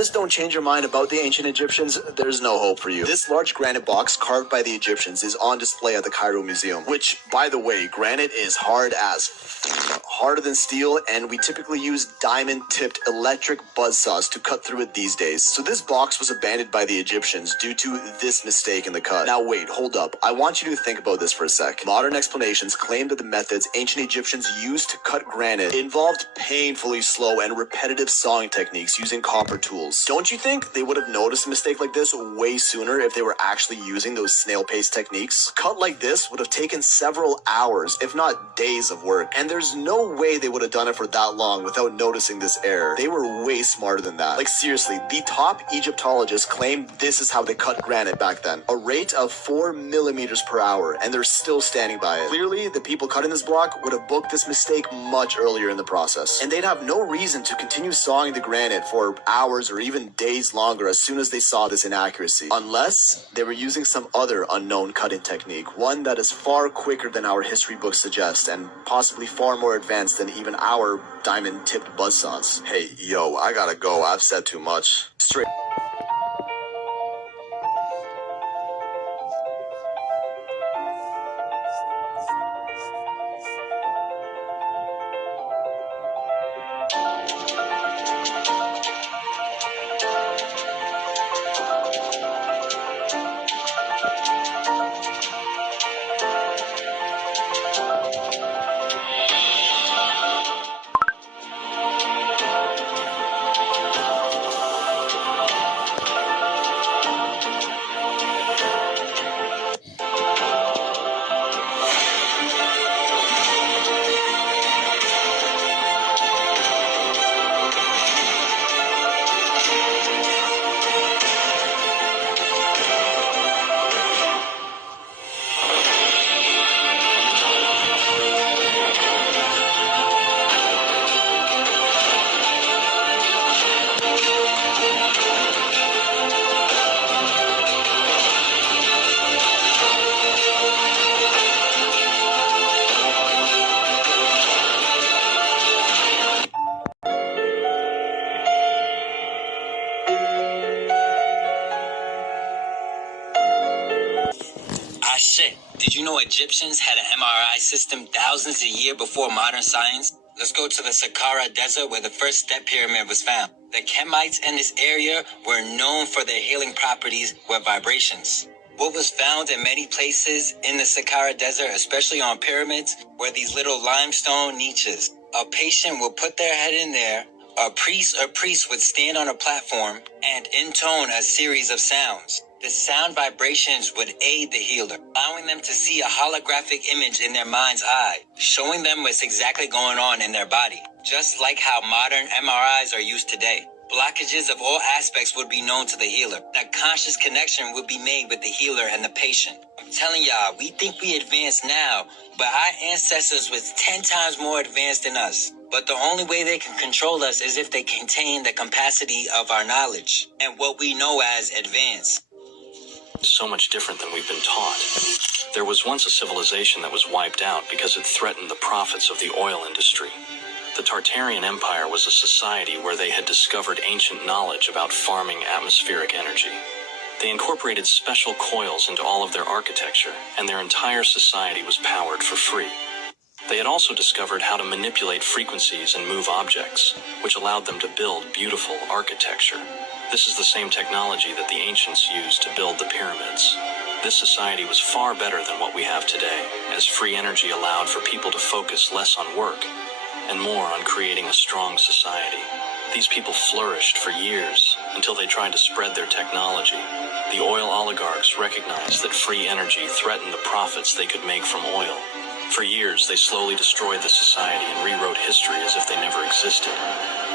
this don't change your mind about the ancient Egyptians, there's no hope for you. This large granite box carved by the Egyptians is on display at the Cairo Museum, which, by the way, granite is harder than steel, and we typically use diamond-tipped electric buzzsaws to cut through it these days. So this box was abandoned by the Egyptians due to this mistake in the cut. Now wait, hold up. I want you to think about this for a sec. Modern explanations claim that the methods ancient Egyptians used to cut granite involved painfully slow and repetitive sawing techniques using copper tools. Don't you think they would have noticed a mistake like this way sooner if they were actually using those snail pace techniques? Cut like this would have taken several hours, if not days of work, and there's no way they would have done it for that long without noticing this error. They were way smarter than that. Like seriously, the top Egyptologists claim this is how they cut granite back then. A rate of 4 millimeters per hour, and they're still standing by it. Clearly, the people cutting this block would have booked this mistake much earlier in the process, and they'd have no reason to continue sawing the granite for hours or even days longer as soon as they saw this inaccuracy, unless they were using some other unknown cutting technique, one that is far quicker than our history books suggest, and possibly far more advanced than even our diamond-tipped buzzsaws. Hey, yo, I gotta go. I've said too much. Straight. Shit, did you know Egyptians had an MRI system thousands of years before modern science? Let's go to the Saqqara Desert where the first step pyramid was found. The Kemites in this area were known for their healing properties with vibrations. What was found in many places in the Saqqara Desert, especially on pyramids, were these little limestone niches. A patient would put their head in there, a priest would stand on a platform and intone a series of sounds. The sound vibrations would aid the healer, allowing them to see a holographic image in their mind's eye, showing them what's exactly going on in their body, just like how modern MRIs are used today. Blockages of all aspects would be known to the healer. A conscious connection would be made with the healer and the patient. I'm telling y'all, we think we advanced now, but our ancestors was 10 times more advanced than us. But the only way they can control us is if they contain the capacity of our knowledge and what we know as advanced. So much different than we've been taught. There was once a civilization that was wiped out because it threatened the profits of the oil industry. The Tartarian Empire was a society where they had discovered ancient knowledge about farming atmospheric energy. They incorporated special coils into all of their architecture, and their entire society was powered for free. They had also discovered how to manipulate frequencies and move objects, which allowed them to build beautiful architecture. This is the same technology that the ancients used to build the pyramids. This society was far better than what we have today, as free energy allowed for people to focus less on work and more on creating a strong society. These people flourished for years until they tried to spread their technology. The oil oligarchs recognized that free energy threatened the profits they could make from oil. For years, they slowly destroyed the society and rewrote history as if they never existed.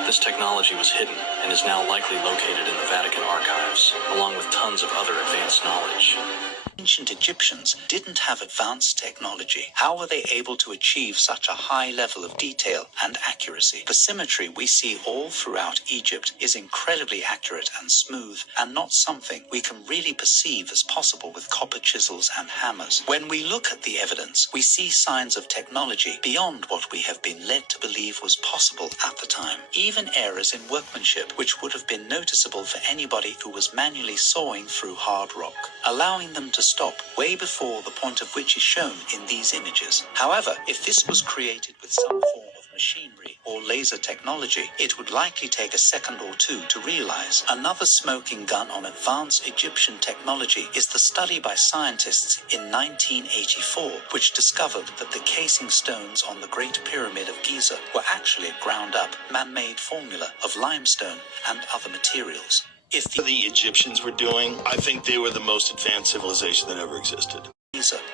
This technology was hidden and is now likely located in the Vatican archives, along with tons of other advanced knowledge. ancient Egyptians didn't have advanced technology. How were they able to achieve such a high level of detail and accuracy? The symmetry we see all throughout Egypt is incredibly accurate and smooth, and not something we can really perceive as possible with copper chisels and hammers. When we look at the evidence, we see signs of technology beyond what we have been led to believe was possible at the time. Even errors in workmanship, which would have been noticeable for anybody who was manually sawing through hard rock, allowing them to stop way before the point of which is shown in these images. However, if this was created with some form of machinery or laser technology, it would likely take a second or two to realize. Another smoking gun on advanced Egyptian technology is the study by scientists in 1984, which discovered that the casing stones on the Great Pyramid of Giza were actually a ground-up, man-made formula of limestone and other materials. If the Egyptians were doing, I think they were the most advanced civilization that ever existed.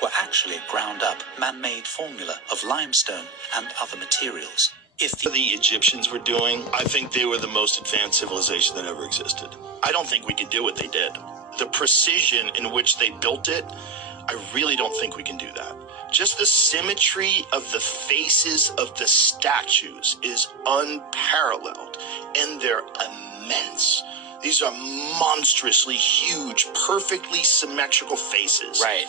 were actually a ground-up, man-made formula of limestone and other materials. If the Egyptians were doing, I think they were the most advanced civilization that ever existed. I don't think we could do what they did. The precision in which they built it, I really don't think we can do that. Just the symmetry of the faces of the statues is unparalleled, and they're immense. These are monstrously huge, perfectly symmetrical faces. Right.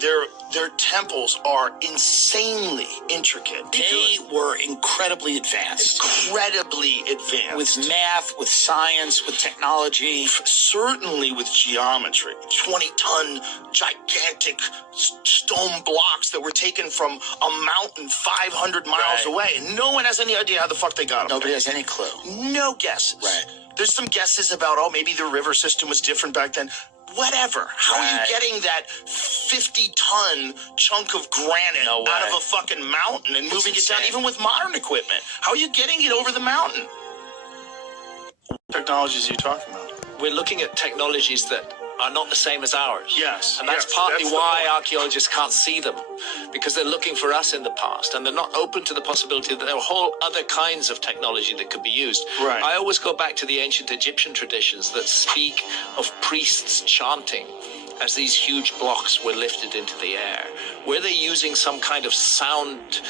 Their temples are insanely intricate. They were incredibly advanced. Incredibly advanced. With math, with science, with technology. Certainly with geometry. 20-ton gigantic stone blocks that were taken from a mountain 500 miles away. And no one has any idea how the fuck they got them. Nobody has any clue. No guesses. Right. There's some guesses about, maybe the river system was different back then. Whatever. How are you getting that 50-ton chunk of granite out of a fucking mountain and moving it down, even with modern equipment? How are you getting it over the mountain? What technologies are you talking about? We're looking at technologies that are not the same as ours. Yes. And that's partly why archaeologists can't see them, because they're looking for us in the past, and they're not open to the possibility that there are whole other kinds of technology that could be used. Right. I always go back to the ancient Egyptian traditions that speak of priests chanting as these huge blocks were lifted into the air. Were they using some kind of sound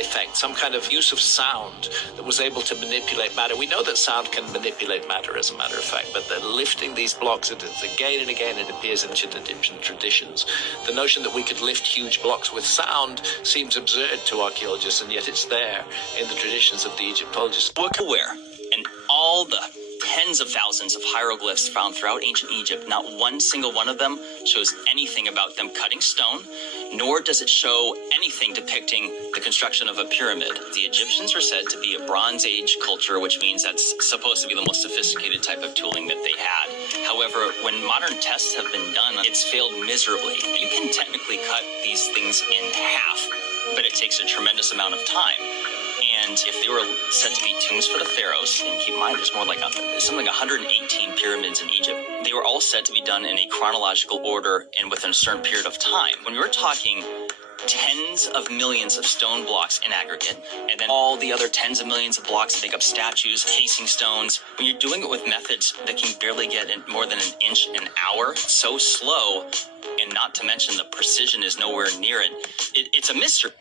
effect, some kind of use of sound that was able to manipulate matter? We know that sound can manipulate matter, as a matter of fact, but they're lifting these blocks, and again and again it appears in ancient Egyptian traditions. The notion that we could lift huge blocks with sound seems absurd to archaeologists, and yet it's there in the traditions of the Egyptologists. Aware, and all the tens of thousands of hieroglyphs found throughout ancient Egypt, not one single one of them shows anything about them cutting stone, nor does it show anything depicting the construction of a pyramid. The Egyptians are said to be a Bronze Age culture, which means that's supposed to be the most sophisticated type of tooling that they had. However, when modern tests have been done, it's failed miserably. You can technically cut these things in half, but it takes a tremendous amount of time. And if they were said to be tombs for the pharaohs, and keep in mind there's something like 118 pyramids in Egypt, they were all said to be done in a chronological order and within a certain period of time. When we were talking tens of millions of stone blocks in aggregate, and then all the other tens of millions of blocks that make up statues, casing stones, when you're doing it with methods that can barely get in more than an inch an hour, so slow, and not to mention the precision is nowhere near it. It's a mystery.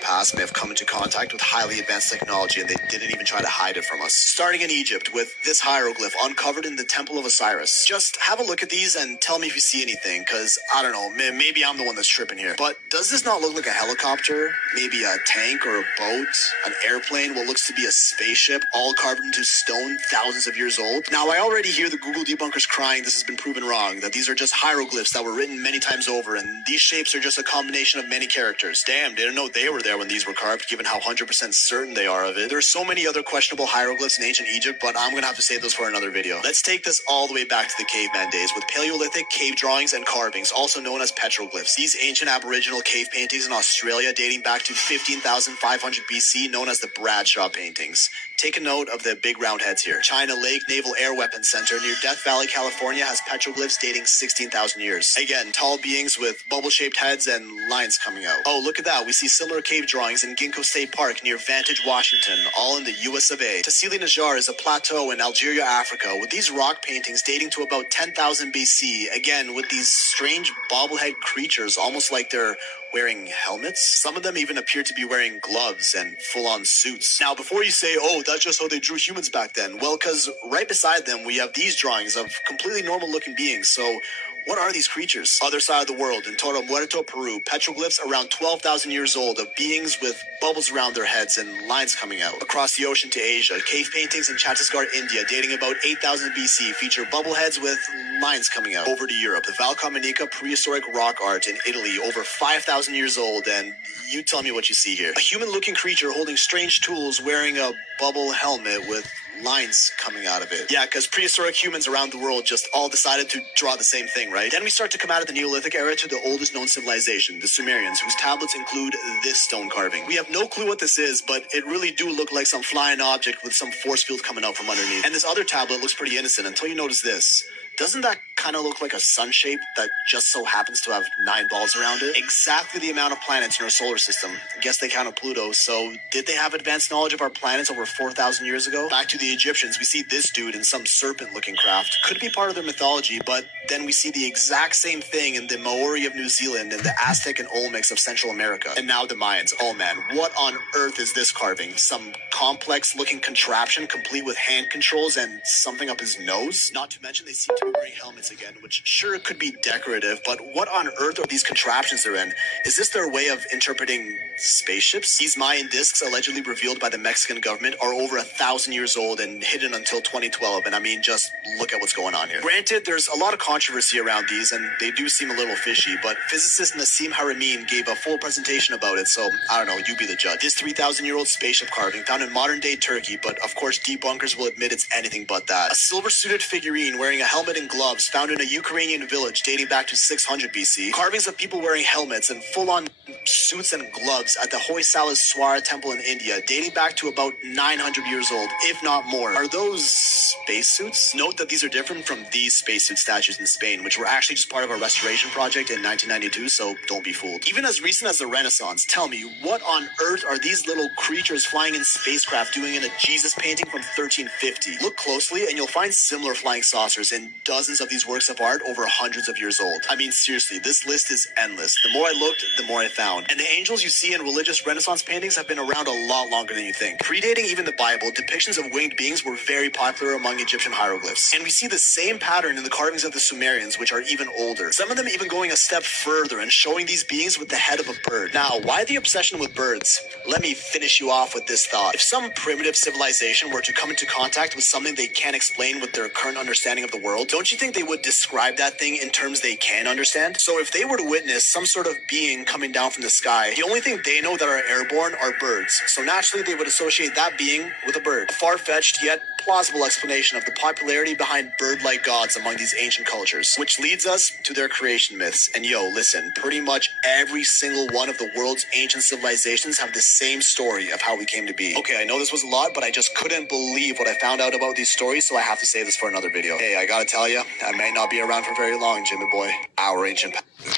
Past may have come into contact with highly advanced technology, and they didn't even try to hide it from us. Starting in Egypt with this hieroglyph uncovered in the Temple of Osiris. Just have a look at these and tell me if you see anything, because I don't know, maybe I'm the one that's tripping here. But does this not look like a helicopter? Maybe a tank or a boat? An airplane? What looks to be a spaceship, all carved into stone, thousands of years old? Now, I already hear the Google debunkers crying this has been proven wrong, that these are just hieroglyphs that were written many times over, and these shapes are just a combination of many characters. Damn, didn't know they were there when these were carved, given how 100% certain they are of it. There's so many other questionable hieroglyphs in ancient Egypt, but I'm gonna have to save those for another video. Let's take this all the way back to the caveman days with Paleolithic cave drawings and carvings, also known as petroglyphs. These ancient aboriginal cave paintings in Australia dating back to 15,500 BC, known as the Bradshaw paintings. Take a note of the big round heads here. China Lake Naval Air Weapons Center near Death Valley, California has petroglyphs dating 16,000 years. Again, tall beings with bubble-shaped heads and lines coming out. Oh, look at that. We see similar cave drawings in Ginkgo State Park near Vantage, Washington, all in the US of A. Tassili Najar is a plateau in Algeria, Africa, with these rock paintings dating to about 10,000 BC. Again, with these strange bobblehead creatures, almost like they're wearing helmets. Some of them even appear to be wearing gloves and full-on suits. Now, before you say, oh, that's just how they drew humans back then, well, because right beside them, we have these drawings of completely normal-looking beings. So what are these creatures? Other side of the world, in Torre Muerto, Peru, petroglyphs around 12,000 years old of beings with bubbles around their heads and lines coming out. Across the ocean to Asia, cave paintings in Chhattisgarh, India, dating about 8,000 BC, feature bubble heads with lines coming out. Over to Europe, the Val Camonica prehistoric rock art in Italy, over 5,000 years old, and you tell me what you see here. A human-looking creature holding strange tools, wearing a bubble helmet with lines coming out of it. Yeah, because prehistoric humans around the world just all decided to draw the same thing, right? Then we start to come out of the Neolithic era to the oldest known civilization, the Sumerians, whose tablets include this stone carving. We have no clue what this is, but it really do look like some flying object with some force field coming out from underneath. And this other tablet looks pretty innocent until you notice this. Doesn't that kind of look like a sun shape that just so happens to have 9 balls around it? Exactly the amount of planets in our solar system. Guess they counted Pluto. So did they have advanced knowledge of our planets over 4,000 years ago? Back to the Egyptians, we see this dude in some serpent-looking craft. Could be part of their mythology, but then we see the exact same thing in the Maori of New Zealand and the Aztec and Olmecs of Central America. And now the Mayans. Oh man, what on earth is this carving? Some complex-looking contraption complete with hand controls and something up his nose? Not to mention they seem to be wearing helmets again, which sure could be decorative, but what on earth are these contraptions they're in? Is this their way of interpreting spaceships? These Mayan discs, allegedly revealed by the Mexican government, are over 1,000 years old and hidden until 2012, and I mean, just look at what's going on here. Granted, there's a lot of controversy around these, and they do seem a little fishy, but physicist Nassim Haramein gave a full presentation about it, so I don't know, you be the judge. This 3,000-year-old spaceship carving found in modern-day Turkey, but of course debunkers will admit it's anything but that. A silver-suited figurine wearing a helmet and gloves found in a Ukrainian village dating back to 600 BC. Carvings of people wearing helmets and full-on suits and gloves at the Hoysalaswara temple in India, dating back to about 900 years old, if not more. Are those spacesuits? Note that these are different from these spacesuit statues in Spain, which were actually just part of our restoration project in 1992, so don't be fooled. Even as recent as the Renaissance, tell me, what on earth are these little creatures flying in spacecraft doing in a Jesus painting from 1350? Look closely and you'll find similar flying saucers in dozens of these works of art over hundreds of years old. I mean, seriously, this list is endless. The more I looked, the more I found. And the angels you see in religious Renaissance paintings have been around a lot longer than you think. Predating even the Bible, depictions of winged beings were very popular among Egyptian hieroglyphs. And we see the same pattern in the carvings of the Sumerians, which are even older. Some of them even going a step further and showing these beings with the head of a bird. Now, why the obsession with birds? Let me finish you off with this thought. If some primitive civilization were to come into contact with something they can't explain with their current understanding of the world, don't you think they would describe that thing in terms they can understand? So if they were to witness some sort of being coming down from the sky, the only thing they know that are airborne are birds. So naturally they would associate that being with a bird. Far-fetched yet plausible explanation of the popularity behind bird-like gods among these ancient cultures, which leads us to their creation myths. And yo, listen, pretty much every single one of the world's ancient civilizations have the same story of how we came to be. Okay, I know this was a lot, but I just couldn't believe what I found out about these stories, so I have to save this for another video. Hey, I gotta tell you, I may not be around for very long, Jimmy boy. Our ancient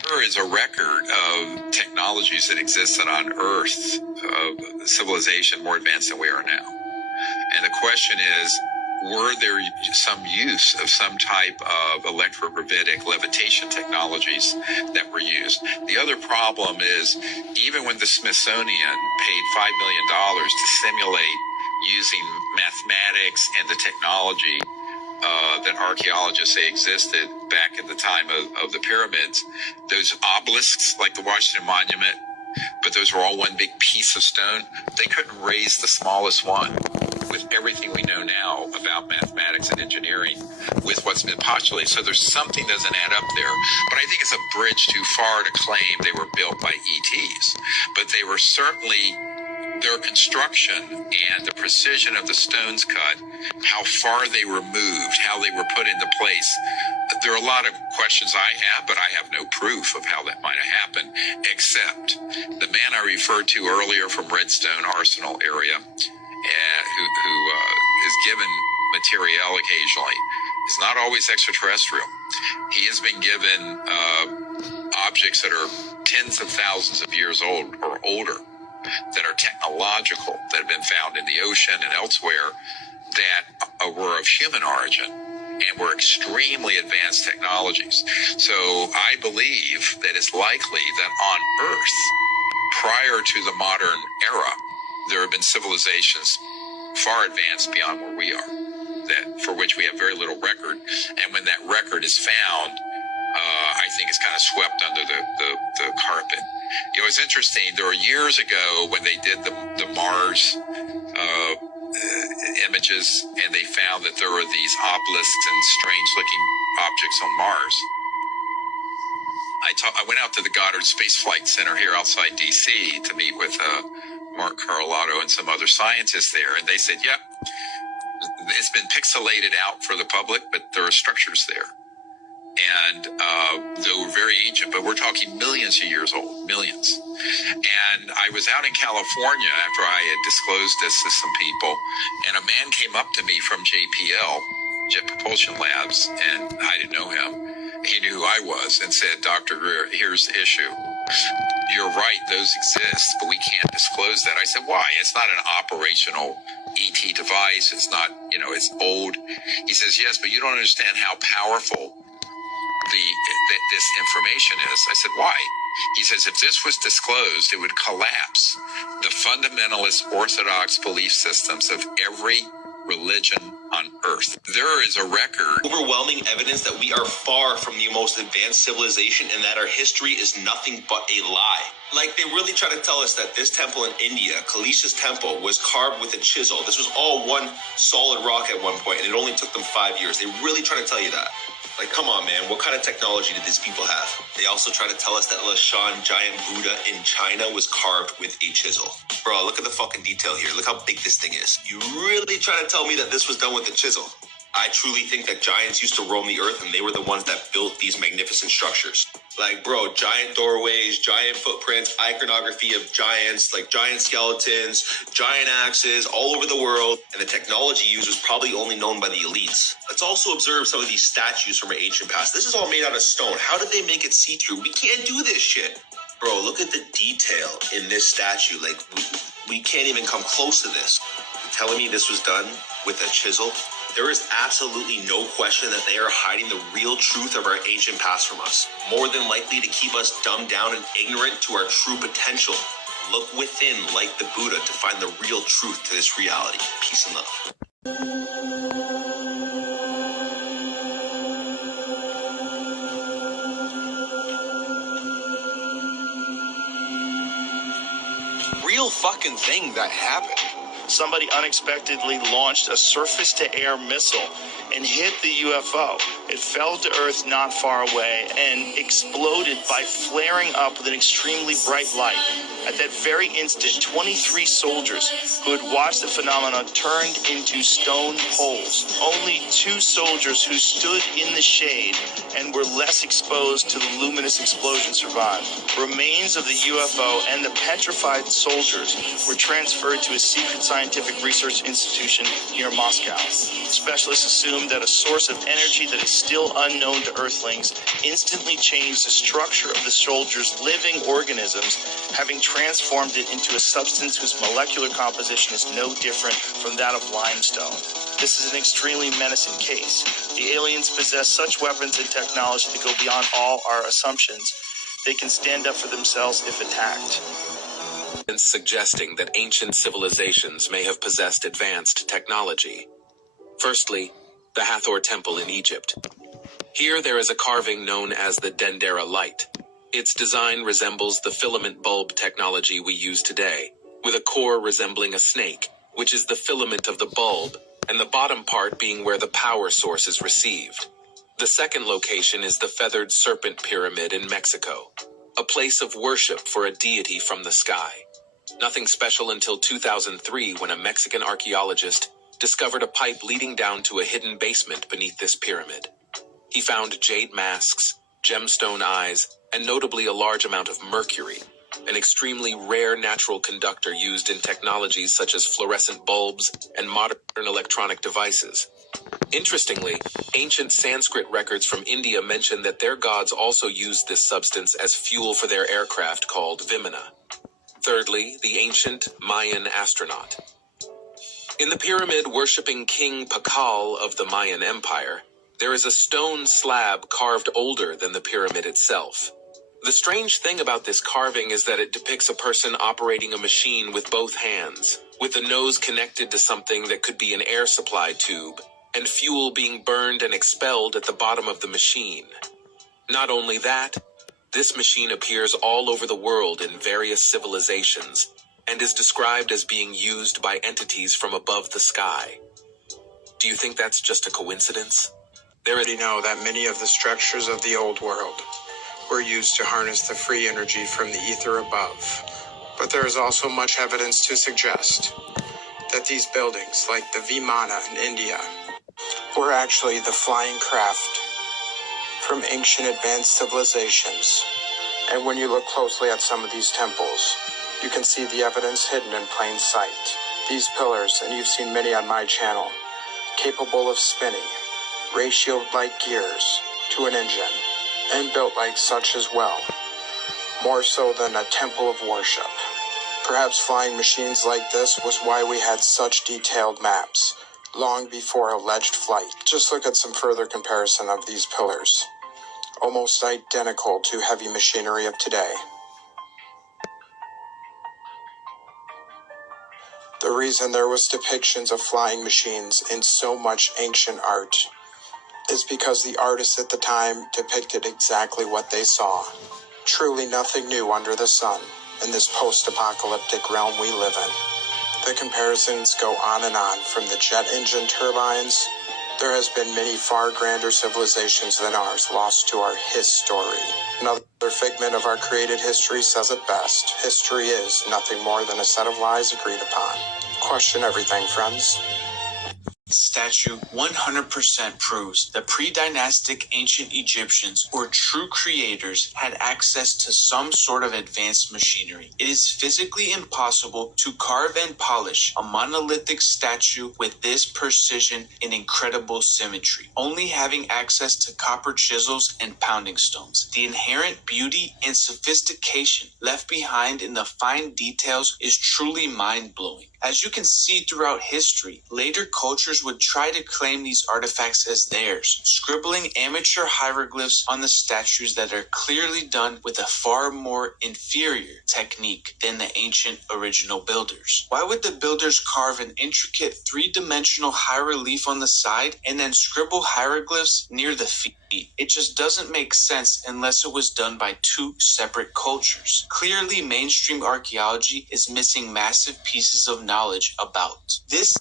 There is a record of technologies that existed on Earth, of civilization more advanced than we are now. And the question is, were there some use of some type of electrogravitic levitation technologies that were used? The other problem is, even when the Smithsonian paid $5 million to simulate using mathematics and the technology that archaeologists say existed back in the time of the pyramids, those obelisks like the Washington Monument, but those were all one big piece of stone, they couldn't raise the smallest one. With everything we know now about mathematics and engineering, with what's been postulated. So there's something doesn't add up there. But I think it's a bridge too far to claim they were built by ETs. But they were certainly, their construction and the precision of the stones cut, how far they were moved, how they were put into place, There are a lot of questions I have, but I have no proof of how that might have happened, except the man I referred to earlier from Redstone Arsenal area, who is given materiel occasionally, is not always extraterrestrial. He has been given objects that are tens of thousands of years old or older, that are technological, that have been found in the ocean and elsewhere, that were of human origin and were extremely advanced technologies. So I believe that it's likely that on Earth, prior to the modern era, there have been civilizations far advanced beyond where we are, that for which we have very little record. And when that record is found, I think it's kind of swept under the carpet. You know, it's interesting. There were years ago when they did the Mars images, and they found that there were these obelisks and strange-looking objects on Mars. I went out to the Goddard Space Flight Center here outside D.C. to meet with Mark Carlotta and some other scientists there, and they said, "Yep, it's been pixelated out for the public, but there are structures there." And they were very ancient, but we're talking millions of years old, millions. And I was out in California after I had disclosed this to some people, and a man came up to me from JPL, Jet Propulsion Labs, and I didn't know him. He knew who I was and said, "Dr. Greer, here's the issue. You're right, those exist, but we can't disclose that." I said, "Why? It's not an operational ET device. It's not, it's old." He says, "Yes, but you don't understand how powerful this information is." I said, "Why?" He says, "If this was disclosed, it would collapse the fundamentalist orthodox belief systems of every religion on Earth." There is a record. Overwhelming evidence that we are far from the most advanced civilization and that our history is nothing but a lie. Like, they really try to tell us that this temple in India, Kalisha's temple, was carved with a chisel. This was all one solid rock at one point, and it only took them 5 years. They really try to tell you that. Like, come on, man. What kind of technology did these people have? They also try to tell us that Lashan giant Buddha in China was carved with a chisel. Bro, look at the fucking detail here. Look how big this thing is. You really try to tell me that this was done with a chisel? I truly think that giants used to roam the earth, and they were the ones that built these magnificent structures. Like, bro, giant doorways, giant footprints, iconography of giants, like giant skeletons, giant axes all over the world, and the technology used was probably only known by the elites. Let's also observe some of these statues from our ancient past. This is all made out of stone. How did they make it see-through? We can't do this shit. Bro, look at the detail in this statue. Like, we can't even come close to this. You're telling me this was done with a chisel? There is absolutely no question that they are hiding the real truth of our ancient past from us, more than likely to keep us dumbed down and ignorant to our true potential. Look within like the Buddha to find the real truth to this reality. Peace and love. Real fucking thing that happened. Somebody unexpectedly launched a surface-to-air missile and hit the UFO. It fell to Earth not far away and exploded by flaring up with an extremely bright light. At that very instant, 23 soldiers who had watched the phenomenon turned into stone poles. Only 2 soldiers who stood in the shade and were less exposed to the luminous explosion survived. Remains of the UFO and the petrified soldiers were transferred to a secret scientific research institution near Moscow. Specialists assumed that a source of energy that is still unknown to Earthlings instantly changed the structure of the soldiers' living organisms, having transformed it into a substance whose molecular composition is no different from that of limestone. This is an extremely menacing case. The aliens possess such weapons and technology that go beyond all our assumptions. They can stand up for themselves if attacked. Suggesting that ancient civilizations may have possessed advanced technology. Firstly, the Hathor Temple in Egypt. Here there is a carving known as the Dendera light. Its design resembles the filament bulb technology we use today, with a core resembling a snake, which is the filament of the bulb, and the bottom part being where the power source is received. The second location is the Feathered Serpent Pyramid in Mexico, a place of worship for a deity from the sky. Nothing special until 2003 when a Mexican archaeologist discovered a pipe leading down to a hidden basement beneath this pyramid. He found jade masks, gemstone eyes, and notably a large amount of mercury, an extremely rare natural conductor used in technologies such as fluorescent bulbs and modern electronic devices. Interestingly, ancient Sanskrit records from India mention that their gods also used this substance as fuel for their aircraft called Vimana. Thirdly, the ancient Mayan astronaut. In the pyramid worshipping King Pakal of the Mayan Empire, there is a stone slab carved older than the pyramid itself. The strange thing about this carving is that it depicts a person operating a machine with both hands, with the nose connected to something that could be an air supply tube, and fuel being burned and expelled at the bottom of the machine. Not only that, this machine appears all over the world in various civilizations, and is described as being used by entities from above the sky. Do you think that's just a coincidence? They already know that many of the structures of the old world were used to harness the free energy from the ether above. But there is also much evidence to suggest that these buildings, like the Vimana in India, were actually the flying craft from ancient advanced civilizations. And when you look closely at some of these temples, you can see the evidence hidden in plain sight. These pillars, and you've seen many on my channel, capable of spinning, ratioed like gears to an engine, and built like such as well, more so than a temple of worship. Perhaps flying machines like this was why we had such detailed maps long before alleged flight. Just look at some further comparison of these pillars, almost identical to heavy machinery of today. The reason there was depictions of flying machines in so much ancient art is because the artists at the time depicted exactly what they saw. Truly nothing new under the sun in this post-apocalyptic realm we live in. The comparisons go on and on, from the jet engine turbines. There has been many far grander civilizations than ours lost to our history. Another figment of our created history says it best. History is nothing more than a set of lies agreed upon. Question everything, friends. Statue 100% proves that pre-dynastic ancient Egyptians or true creators had access to some sort of advanced machinery. It is physically impossible to carve and polish a monolithic statue with this precision and incredible symmetry, only having access to copper chisels and pounding stones. The inherent beauty and sophistication left behind in the fine details is truly mind-blowing. As you can see throughout history, later cultures would try to claim these artifacts as theirs, scribbling amateur hieroglyphs on the statues that are clearly done with a far more inferior technique than the ancient original builders. Why would the builders carve an intricate three-dimensional high relief on the side and then scribble hieroglyphs near the feet? It just doesn't make sense unless it was done by two separate cultures. Clearly, mainstream archaeology is missing massive pieces of knowledge about this.